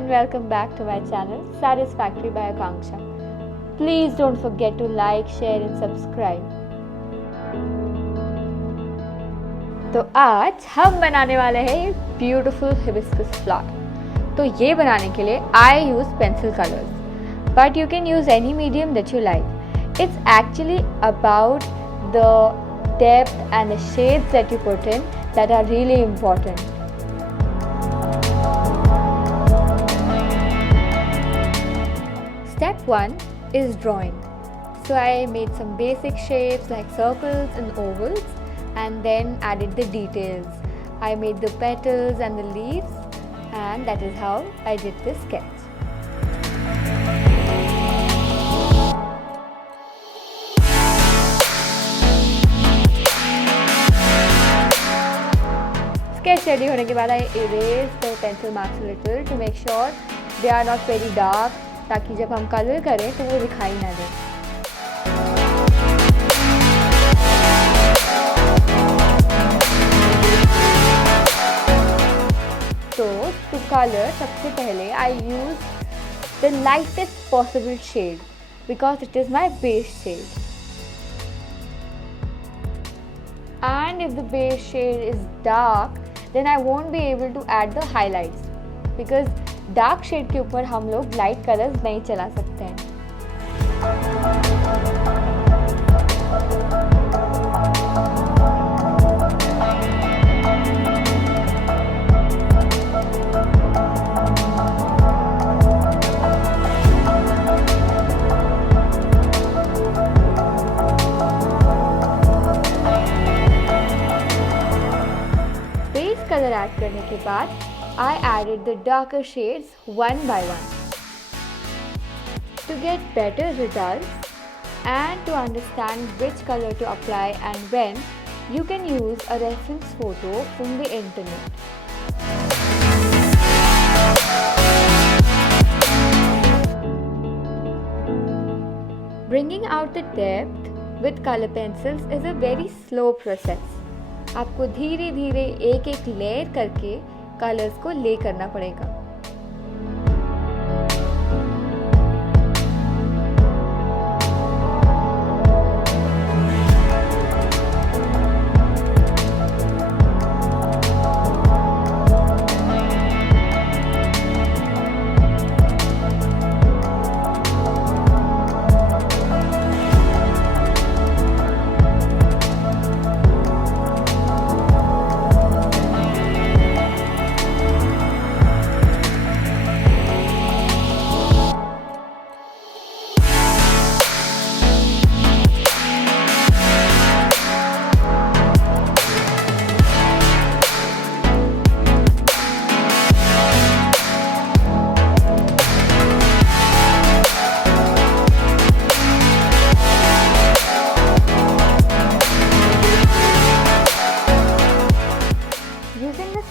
and welcome back to my channel Satisfactory by Akanksha. Please don't forget to like, share and subscribe. तो आज हम बनाने वाले हैं ब्यूटीफुल हिबिस्कस फ्लावर. तो ये बनाने के लिए I use pencil colors, but you can use any medium that you like. It's actually about the depth and the shades that you put in that are really important. Step 1 is drawing. So I made some basic shapes like circles and ovals and then added the details. I made the petals and the leaves, and that is how I did this sketch. Sketch ready होने के बाद I erase the pencil marks a little to make sure they are not very dark, ताकि जब हम colour करें तो वो दिखाई ना दे. So to color, सबसे पहले I use the lightest possible shade because it is my base shade. And if the base shade is dark, then I won't be able to add the highlights because dark shade के ऊपर हम लोग light colours नहीं चला सकते हैं. Base colour add करने के बाद I added the darker shades one by one. To get better results and to understand which color to apply and when, you can use a reference photo from the internet. Bringing out the depth with color pencils is a very slow process. आपको धीरे धीरे एक एक layer करके colours को ले करना पड़ेगा.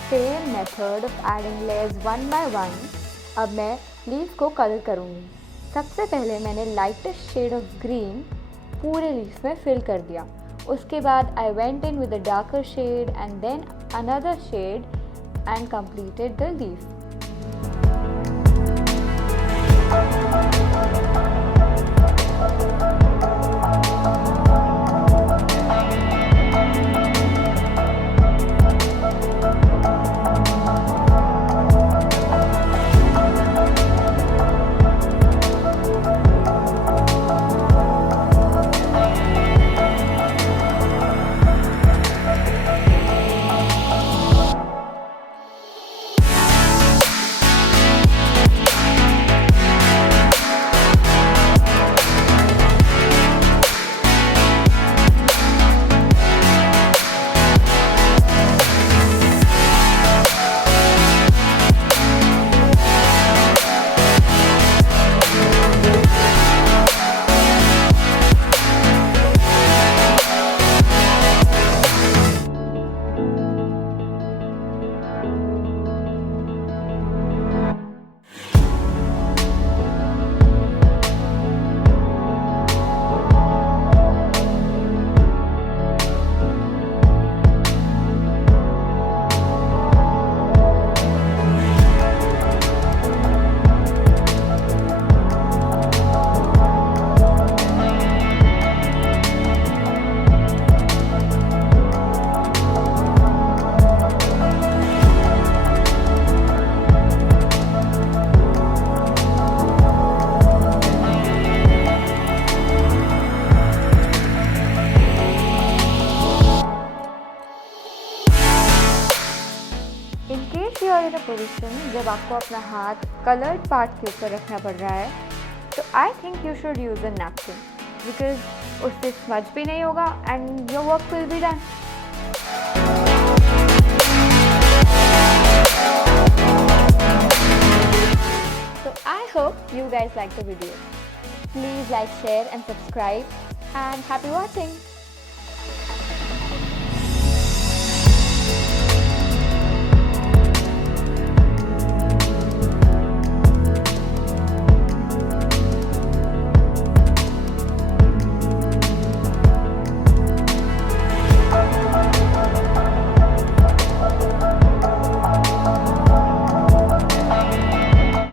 Same method of adding layers one by one, अब मैं लीफ को कलर करूँगी. सबसे पहले मैंने लाइटेस्ट शेड ऑफ ग्रीन पूरे लीफ में फिल कर दिया. उसके बाद I went in with a darker shade and then another shade and completed the leaf. If you are in a position जब आपको अपना हाथ कलर्ड पार्ट के ऊपर रखना पड़ रहा है, तो I think you should use a napkin, because उससे स्मज भी नहीं होगा and your work will be done. So I hope you guys like the video. Please like, share and subscribe, and happy watching.